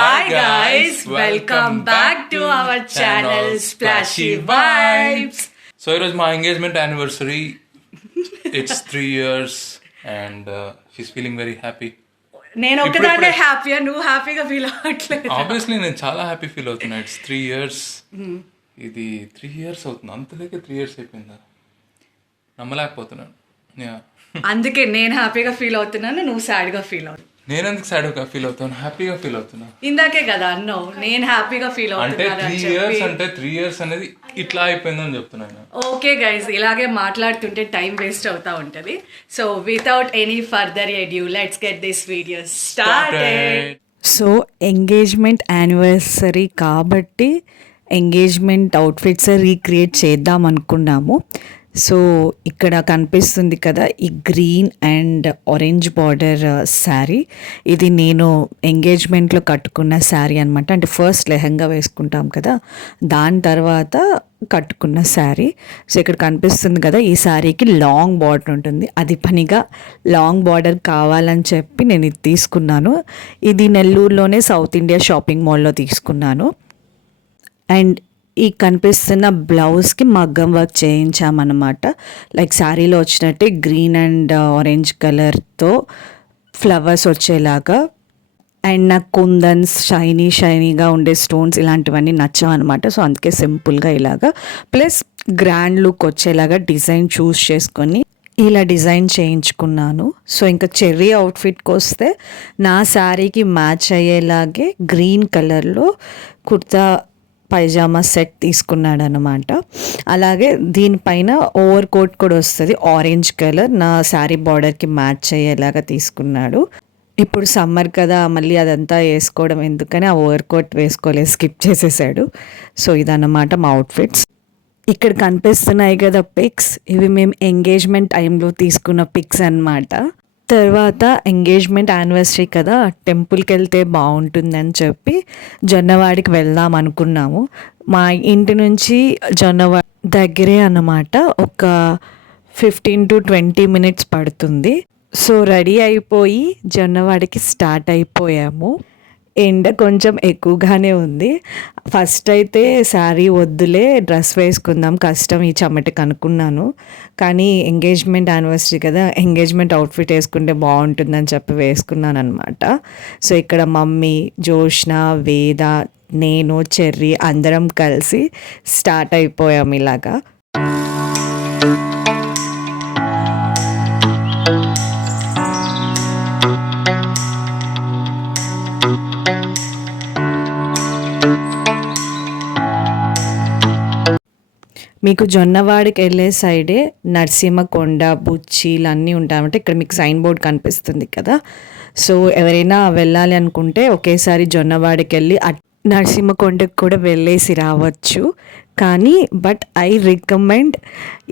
Hi guys, welcome back to our channel Splashy Vibes. So it was my engagement anniversary. It's 3 years and she's feeling very happy. నేను ఒకదానే హ్యాపీగా, నువ్వు హ్యాపీగా feel అవ్వట్లేదు. Obviously నేను చాలా happy feel అవుతున్నా. It's 3 years. ఇది 3 years అవుతుంది. అంతలేకే 3 years అయిపోయిందా, నమ్మలేకపోతున్నాను. అందుకే నేను హ్యాపీగా ఫీల్ అవుతున్నాను, నువ్వు సాడ్ గా ఫీల్ అవుతున్నావు. నేను ఎందుకు సాడ్గా ఫీల్ అవుతాను, హ్యాపీగా ఫీల్ అవుతున్నా. ఇందాకే కదా అన్నావు నేను హ్యాపీగా ఫీల్ అవుతున్నాను అంటే 3 years అంటే 3 years అనేది ఇట్లా అయిపోయిందని చెప్తున్నాను. ఓకే గైస్, ఇలాగే మాట్లాడుతుంటే టైం వేస్ట్ అవుతా ఉంటది. So without any further edu let's get this video started. So engagement anniversary కాబట్టి ఎంగేజ్మెంట్ అవుట్ఫిట్స్ రీక్రియేట్ చేద్దాం అనుకున్నాము. సో ఇక్కడ కనిపిస్తుంది కదా ఈ green and orange border sari, ఇది నేను ఎంగేజ్మెంట్లో కట్టుకున్న శారీ అనమాట. అంటే ఫస్ట్ లెహంగా వేసుకుంటాం కదా, దాని తర్వాత కట్టుకున్న శారీ. సో ఇక్కడ కనిపిస్తుంది కదా, ఈ శారీకి లాంగ్ బార్డర్ ఉంటుంది. అది పనిగా లాంగ్ బార్డర్ కావాలని చెప్పి నేను ఇది తీసుకున్నాను. ఇది నెల్లూరులోనే సౌత్ ఇండియా షాపింగ్ మాల్లో తీసుకున్నాను. అండ్ ఈ కనిపిస్తున్న బ్లౌజ్కి మగ్గం వర్క్ చేయించామన్నమాట. లైక్ శారీలో వచ్చినట్టే గ్రీన్ అండ్ ఆరెంజ్ కలర్తో ఫ్లవర్స్ వచ్చేలాగా. అండ్ నాకు కుందన్స్ షైనీగా ఉండే స్టోన్స్ ఇలాంటివన్నీ నచ్చామన్నమాట. సో అందుకే సింపుల్గా ఇలాగా ప్లస్ గ్రాండ్ లుక్ వచ్చేలాగా డిజైన్ చూస్ చేసుకొని ఇలా డిజైన్ చేయించుకున్నాను. సో ఇంకా చెర్రీ అవుట్ఫిట్కి వస్తే నా శారీకి మ్యాచ్ అయ్యేలాగే గ్రీన్ కలర్లో కుర్తా పైజామా సెట్ తీసుకున్నాడు అనమాట. అలాగే దీనిపైన ఓవర్ కోట్ కూడా వస్తుంది ఆరెంజ్ కలర్, నా శారీ బార్డర్కి మ్యాచ్ అయ్యేలాగా తీసుకున్నాడు. ఇప్పుడు సమ్మర్ కదా, మళ్ళీ అదంతా వేసుకోవడం ఎందుకని ఆ ఓవర్ కోట్ వేసుకోలేదు, స్కిప్ చేసేసాడు. సో ఇదన్నమాట మా అవుట్ఫిట్స్. ఇక్కడ కనిపిస్తున్నాయి కదా పిక్స్, ఇవి మేము ఎంగేజ్మెంట్ టైంలో తీసుకున్న పిక్స్ అన్నమాట. తర్వాత ఎంగేజ్మెంట్ యానివర్సరీ కదా, టెంపుల్కి వెళ్తే బాగుంటుందని చెప్పి జొన్నవాడికి వెళ్దాం అనుకున్నాము. మా ఇంటి నుంచి జొన్నవాడి దగ్గరే అన్నమాట, ఒక 15 to 20 minutes పడుతుంది. సో రెడీ అయిపోయి జొన్నవాడికి స్టార్ట్ అయిపోయాము. ఎండ కొంచెం ఎక్కువగానే ఉంది. ఫస్ట్ అయితే శారీ వద్దులే, డ్రెస్ వేసుకుందాం, కష్టం ఈ చెమటకి అనుకున్నాను. కానీ ఎంగేజ్మెంట్ యానివర్సరీ కదా, ఎంగేజ్మెంట్ అవుట్ఫిట్ వేసుకుంటే బాగుంటుందని చెప్పి వేసుకున్నాను అనమాట. సో ఇక్కడ మమ్మీ, జోష్న, వేద, నేను, చెర్రీ అందరం కలిసి స్టార్ట్ అయిపోయాం ఇలాగా. మీకు జొన్నవాడికి వెళ్ళే సైడే నరసింహకొండ, బుచ్చిలు అన్నీ ఉంటాయంటే ఇక్కడ మీకు సైన్ బోర్డ్ కనిపిస్తుంది కదా. సో ఎవరైనా వెళ్ళాలి అనుకుంటే ఒకేసారి జొన్నవాడికి వెళ్ళి నరసింహకొండకి కూడా వెళ్ళేసి రావచ్చు. కానీ బట్ ఐ రికమెండ్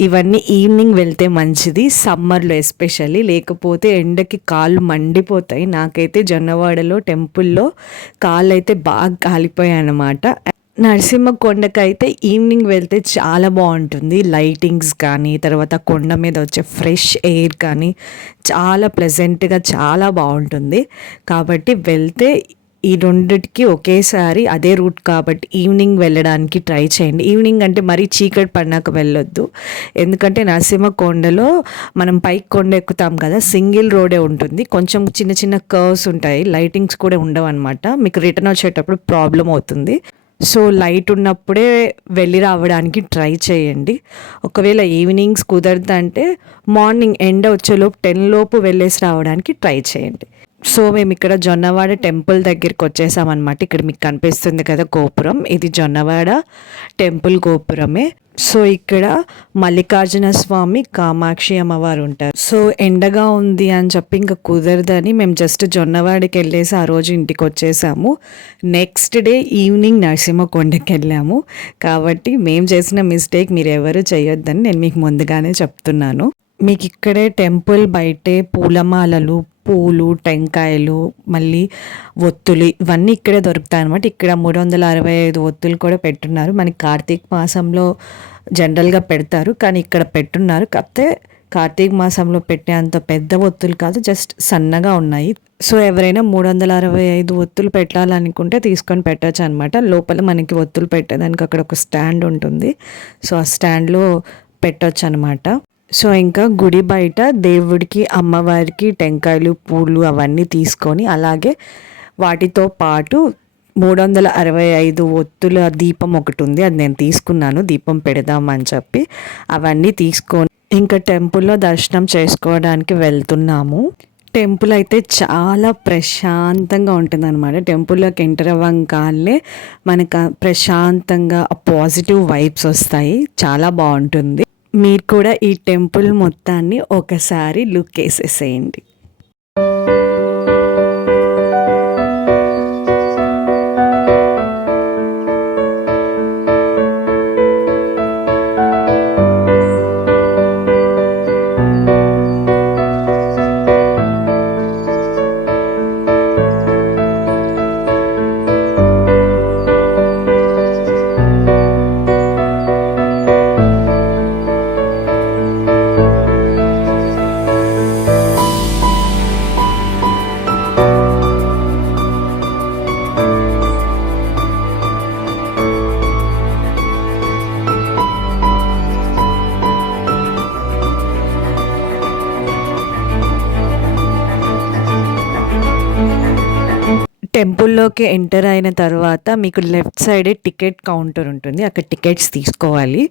ఇవన్నీ ఈవినింగ్ వెళ్తే మంచిది, సమ్మర్లో ఎస్పెషల్లీ. లేకపోతే ఎండకి కాళ్ళు మండిపోతాయి. నాకైతే జొన్నవాడలో టెంపుల్లో కాళ్ళు అయితే బాగా కాలిపోయాయి అన్నమాట. నరసింహకొండకైతే ఈవినింగ్ వెళ్తే చాలా బాగుంటుంది. లైటింగ్స్ కానీ, తర్వాత కొండ మీద వచ్చే ఫ్రెష్ ఎయిర్ కానీ చాలా ప్లెజెంట్గా చాలా బాగుంటుంది. కాబట్టి వెళ్తే ఈ రెండిటికి ఒకేసారి అదే రూట్ కాబట్టి ఈవినింగ్ వెళ్ళడానికి ట్రై చేయండి. ఈవినింగ్ అంటే మరీ చీకటి పడినాక వెళ్ళొద్దు, ఎందుకంటే నరసింహకొండలో మనం పైకి కొండ ఎక్కుతాం కదా, సింగిల్ రోడే ఉంటుంది. కొంచెం చిన్న చిన్న కర్వ్స్ ఉంటాయి, లైటింగ్స్ కూడా ఉండవు అనమాట. మీకు రిటర్న్ వచ్చేటప్పుడు ప్రాబ్లం అవుతుంది. సో లైట్ ఉన్నప్పుడే వెళ్ళి రావడానికి ట్రై చేయండి. ఒకవేళ ఈవినింగ్స్ కుదరదంటే మార్నింగ్ ఎండ వచ్చేలోపు 10 లోపు వెళ్ళేసి రావడానికి ట్రై చేయండి. సో మేము ఇక్కడ జొన్నవాడ టెంపుల్ దగ్గరికి వచ్చేసామన్నమాట. ఇక్కడ మీకు కనిపిస్తుంది కదా గోపురం, ఇది జొన్నవాడ టెంపుల్ గోపురమే. సో ఇక్కడ మల్లికార్జున స్వామి, కామాక్షి అమ్మవారు ఉంటారు. సో ఎండగా ఉంది అని చెప్పి ఇంకా కుదరదని మేము జస్ట్ జొన్నవాడికి వెళ్ళేసి ఆ రోజు ఇంటికి వచ్చేసాము. నెక్స్ట్ డే ఈవినింగ్ నరసింహకొండకి వెళ్ళాము. కాబట్టి మేము చేసిన మిస్టేక్ మీరు ఎవరు చేయొద్దని నేను మీకు ముందుగానే చెప్తున్నాను. మీకు ఇక్కడే టెంపుల్ బయటే పూలమాలలు, పూలు, టెంకాయలు, మళ్ళీ ఒత్తులు ఇవన్నీ ఇక్కడే దొరుకుతాయి అనమాట. ఇక్కడ 365 ఒత్తులు కూడా పెట్టున్నారు. మనకి కార్తీక మాసంలో జనరల్గా పెడతారు, కానీ ఇక్కడ పెట్టున్నారు. కాకపోతే కార్తీక మాసంలో పెట్టే అంత పెద్ద ఒత్తులు కాదు, జస్ట్ సన్నగా ఉన్నాయి. సో ఎవరైనా 365 ఒత్తులు పెట్టాలనుకుంటే తీసుకొని పెట్టచ్చు అనమాట. లోపల మనకి ఒత్తులు పెట్టేదానికి అక్కడ ఒక స్టాండ్ ఉంటుంది. సో ఆ స్టాండ్లో పెట్టచ్చు అనమాట. సో ఇంకా గుడి బయట దేవుడికి అమ్మవారికి టెంకాయలు పూలు అవన్నీ తీసుకొని, అలాగే వాటితో పాటు 365 ఒత్తుల దీపం ఒకటి ఉంది, అది నేను తీసుకున్నాను దీపం పెడదామని చెప్పి. అవన్నీ తీసుకొని ఇంకా టెంపుల్లో దర్శనం చేసుకోవడానికి వెళ్తున్నాము. టెంపుల్ అయితే చాలా ప్రశాంతంగా ఉంటుంది అనమాట. టెంపుల్లోకి ఎంటర్ అవ్వగానే మనకు ప్రశాంతంగా పాజిటివ్ వైబ్స్ వస్తాయి, చాలా బాగుంటుంది. మీరు కూడా ఈ టెంపుల్ మొత్తాన్ని ఒకసారి లుక్ వేసేసేయండి. టెంపుల్లోకి ఎంటర్ అయిన తర్వాత మీకు లెఫ్ట్ సైడే టికెట్ కౌంటర్ ఉంటుంది, అక్కడ టికెట్స్ తీసుకోవాలి.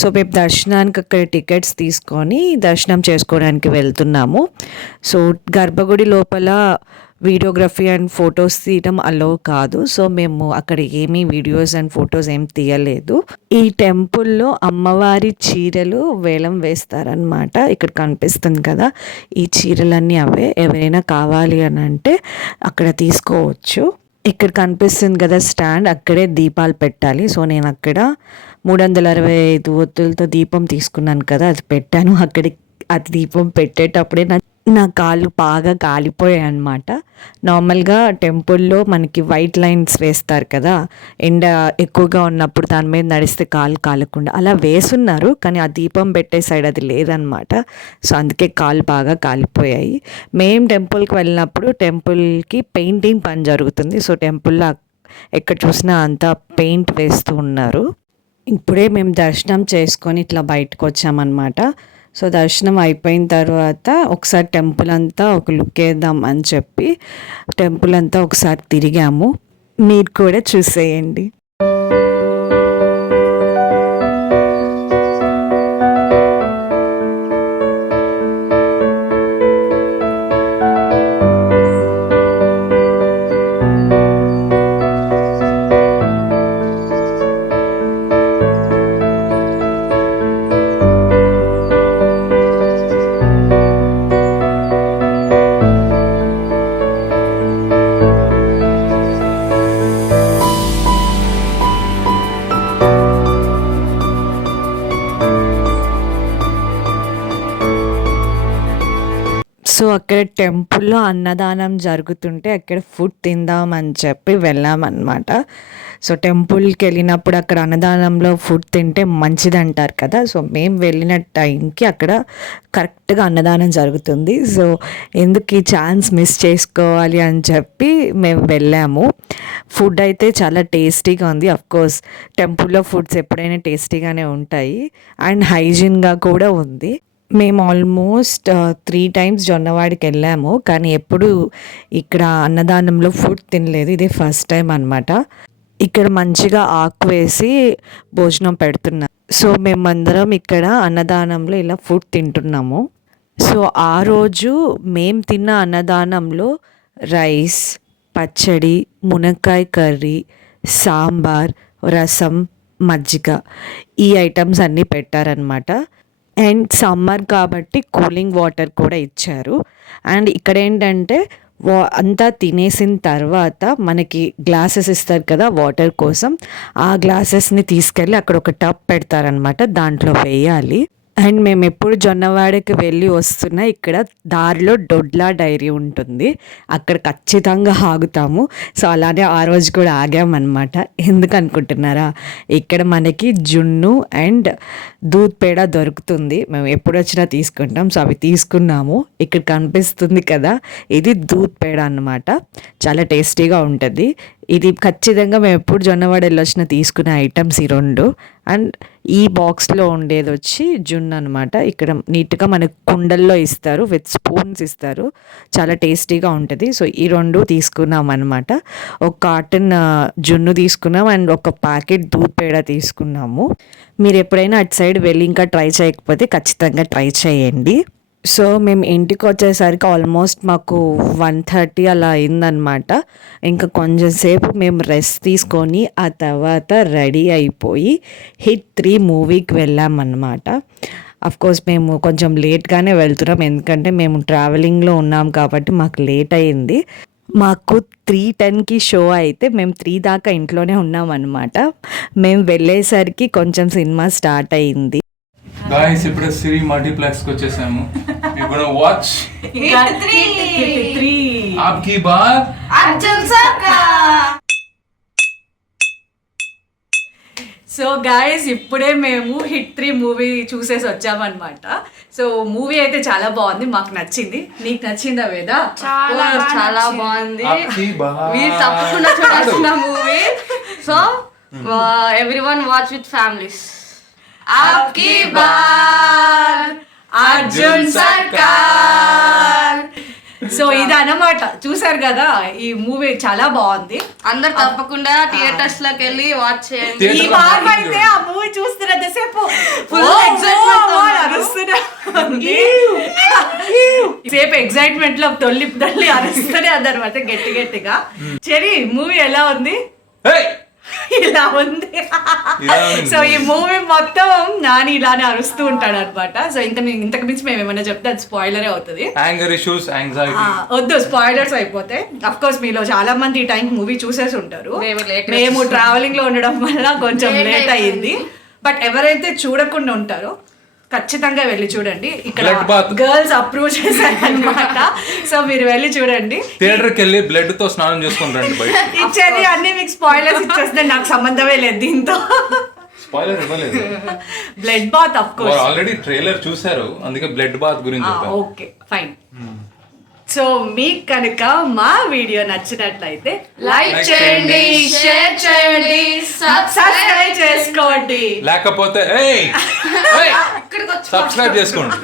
సో మేము దర్శనానికి అక్కడ టికెట్స్ తీసుకొని దర్శనం చేసుకోవడానికి వెళ్తున్నాము. సో గర్భగుడి లోపల వీడియోగ్రఫీ అండ్ ఫొటోస్ తీయడం అలో కాదు. సో మేము అక్కడ ఏమీ వీడియోస్ అండ్ ఫొటోస్ ఏం తీయలేదు. ఈ టెంపుల్లో అమ్మవారి చీరలు వేలం వేస్తారనమాట. ఇక్కడ కనిపిస్తుంది కదా, ఈ చీరలన్నీ అవే. ఎవరైనా కావాలి అని అంటే అక్కడ తీసుకోవచ్చు. ఇక్కడ కనిపిస్తుంది కదా స్టాండ్, అక్కడే దీపాలు పెట్టాలి. సో నేను అక్కడ 365 ఒత్తులతో దీపం తీసుకున్నాను కదా, అది పెట్టాను. అక్కడికి అది దీపం పెట్టేటప్పుడే నా కాళ్ళు బాగా కాలిపోయాయి అనమాట. నార్మల్గా టెంపుల్లో మనకి వైట్ లైన్స్ వేస్తారు కదా, ఎండ ఎక్కువగా ఉన్నప్పుడు దాని మీద నడిస్తే కాలు కాలకుండా, అలా వేసున్నారు. కానీ ఆ దీపం పెట్టే సైడ్ అది లేదనమాట. సో అందుకే కాళ్ళు బాగా కాలిపోయాయి. మేము టెంపుల్కి వెళ్ళినప్పుడు టెంపుల్కి పెయింటింగ్ పని జరుగుతుంది. సో టెంపుల్లో ఎక్కడ చూసినా అంతా పెయింట్ వేస్తూ ఉన్నారు. ఇప్పుడే మేము దర్శనం చేసుకొని ఇట్లా బయటకు వచ్చామన్నమాట. సో దర్శనం అయిపోయిన తర్వాత ఒకసారి టెంపుల్ అంతా ఒక లుక్ వేద్దాం అని చెప్పి టెంపుల్ అంతా ఒకసారి తిరిగాము. మీరు కూడా చూసేయండి. సో అక్కడ టెంపుల్లో అన్నదానం జరుగుతుంటే అక్కడ ఫుడ్ తిందామని చెప్పి వెళ్ళామన్నమాట. సో టెంపుల్కి వెళ్ళినప్పుడు అక్కడ అన్నదానంలో ఫుడ్ తింటే మంచిది అంటారు కదా. సో మేము వెళ్ళిన టైంకి అక్కడ కరెక్ట్గా అన్నదానం జరుగుతుంది. సో ఎందుకు ఈ ఛాన్స్ మిస్ చేసుకోవాలి అని చెప్పి మేము వెళ్ళాము. ఫుడ్ అయితే చాలా టేస్టీగా ఉంది. అఫ్కోర్స్ టెంపుల్లో ఫుడ్స్ ఎప్పుడైనా టేస్టీగానే ఉంటాయి అండ్ హైజీన్గా కూడా ఉంది. మేము ఆల్మోస్ట్ 3 times జొన్నవాడికి వెళ్ళాము, కానీ ఎప్పుడు ఇక్కడ అన్నదానంలో ఫుడ్ తినలేదు. ఇదే ఫస్ట్ టైం అనమాట. ఇక్కడ మంచిగా ఆకు వేసి భోజనం పెడుతున్నారు. సో మేమందరం ఇక్కడ అన్నదానంలో ఇలా ఫుడ్ తింటున్నాము. సో ఆ రోజు మేము తిన్న అన్నదానంలో రైస్, పచ్చడి, మునక్కాయ కర్రీ, సాంబార్, రసం, మజ్జిగ ఈ ఐటమ్స్ అన్నీ పెట్టారనమాట. అండ్ సమ్మర్ కాబట్టి కూలింగ్ వాటర్ కూడా ఇచ్చారు. అండ్ ఇక్కడ ఏంటంటే అంతా తినేసిన తర్వాత మనకి గ్లాసెస్ ఇస్తారు కదా వాటర్ కోసం, ఆ గ్లాసెస్ని తీసుకెళ్ళి అక్కడ ఒక టబ్ పెడతారనమాట, దాంట్లో వేయాలి. అండ్ మేము ఎప్పుడు జొన్నవాడకి వెళ్ళి వస్తున్నా ఇక్కడ దారిలో డొడ్లా డైరీ ఉంటుంది, అక్కడ ఖచ్చితంగా ఆగుతాము. సో అలానే ఆ రోజు కూడా ఆగామన్నమాట. ఎందుకు అనుకుంటున్నారా, ఇక్కడ మనకి జున్ను అండ్ దూద్ పేడ దొరుకుతుంది, మేము ఎప్పుడు వచ్చినా తీసుకుంటాం. సో అవి తీసుకున్నాము. ఇక్కడ కనిపిస్తుంది కదా, ఇది దూద్ పేడ అన్నమాట, చాలా టేస్టీగా ఉంటుంది. ఇది ఖచ్చితంగా మేము ఎప్పుడు జొన్నవాడ వెళ్ళొచ్చినా తీసుకునే ఐటమ్స్ ఈ రెండు. అండ్ ఈ బాక్స్లో ఉండేది వచ్చి జున్ను అనమాట. ఇక్కడ నీట్గా మనకు కుండల్లో ఇస్తారు, విత్ స్పూన్స్ ఇస్తారు, చాలా టేస్టీగా ఉంటుంది. సో ఈ రెండు తీసుకున్నాం అనమాట. ఒక కార్టన్ జున్ను తీసుకున్నాం అండ్ ఒక ప్యాకెట్ దూద్ పేడ తీసుకున్నాము. మీరు ఎప్పుడైనా అటు సైడ్ వెళ్ళి ఇంకా ట్రై చేయకపోతే ఖచ్చితంగా ట్రై చేయండి. సో మేము ఇంటికి వచ్చేసరికి ఆల్మోస్ట్ మాకు 1:30 అలా అయిందనమాట. ఇంకా కొంచెం సేపు మేము రెస్ట్ తీసుకొని ఆ తర్వాత రెడీ అయిపోయి హిట్ 3 మూవీకి వెళ్ళామన్నమాట. అఫ్కోర్స్ మేము కొంచెం లేట్గానే వెళ్తున్నాం, ఎందుకంటే మేము ట్రావెలింగ్లో ఉన్నాం కాబట్టి మాకు లేట్ అయింది. మాకు 3:10కి షో అయితే మేము 3 దాకా ఇంట్లోనే ఉన్నామన్నమాట. మేము వెళ్ళేసరికి కొంచెం సినిమా స్టార్ట్ అయింది. గాయస్ ఇప్పుడే సిరి మల్టీప్లెక్స్కి వచ్చేసాము. We're gonna watch Hit 3. आपकी बात అర్జున్ సర్కార్. సో గాయస్ ఇప్పుడే మేము హిట్ 3 మూవీ చూసేసి వచ్చామన్నమాట. సో మూవీ అయితే చాలా బాగుంది, మాకు నచ్చింది. నీకు నచ్చిందా వేదా? చాలా బాగుంది. आपकी बात మీరు తప్పకుండా చూడాల్సిన movie. So everyone watch with families. ఆప్కి బాత్ అర్జున్ సర్కార్. సో ఇది అన్నమాట, చూసారు కదా, ఈ మూవీ చాలా బాగుంది. అందరు తప్పకుండా థియేటర్స్ లోకి వెళ్ళి వాచ్ చేయండి. ఈ వారం అయితే ఆ మూవీ చూస్తున్నంతసేపు Full excitement తో సేపు ఎక్సైట్మెంట్ లో తొల్లి అరుస్తూనే అందరమాట గట్టిగా. చెరి మూవీ ఎలా ఉంది? Hey! ఇలా ఉంది. సో ఈ మూవీ మొత్తం నాని ఇలానే అరుస్తూ ఉంటాడు అనమాట. సో ఇంతకు మించి మేము ఏమైనా చెప్తే అది స్పాయిలరే అవుతుంది. యాంగర్ ఇష్యూస్, యాంగ్జైటీ వద్దు, స్పాయిలర్స్ అయిపోతాయి. అఫ్ కోర్స్ మీలో చాలా మంది ఈ టైం మూవీ చూసేసి ఉంటారు. మేము ట్రావెలింగ్ లో ఉండడం వల్ల కొంచెం లేట్ అయ్యింది. బట్ ఎవరైతే చూడకుండా ఉంటారో ఖచ్చితంగా వెళ్ళి చూడండి. ఇక్కడ గర్ల్స్ అప్రూవ్ చేశారనమాట. సో మీరు వెళ్ళి చూడండి. థియేటర్కి వెళ్ళి బ్లడ్ తో స్నానం చేసుకుని రండి. బయట ఇచ్చేది అన్ని మీకు స్పాయిలర్స్ ఇచ్చేస్తే నాకు సంబంధమే లేదు దీంతో. స్పాయిలర్ ఇవ్వలేదు. Blood bath of course already trailer చూసారు, అందుకే బ్లడ్ బాత్ గురించి చెప్పాను. Okay fine. సో మీకు కనుక మా వీడియో నచ్చినట్లయితే లైక్ చేయండి, షేర్ చేయండి, సబ్స్క్రైబ్ చేసుకోండి. లేకపోతే సబ్స్క్రైబ్ చేసుకోండి.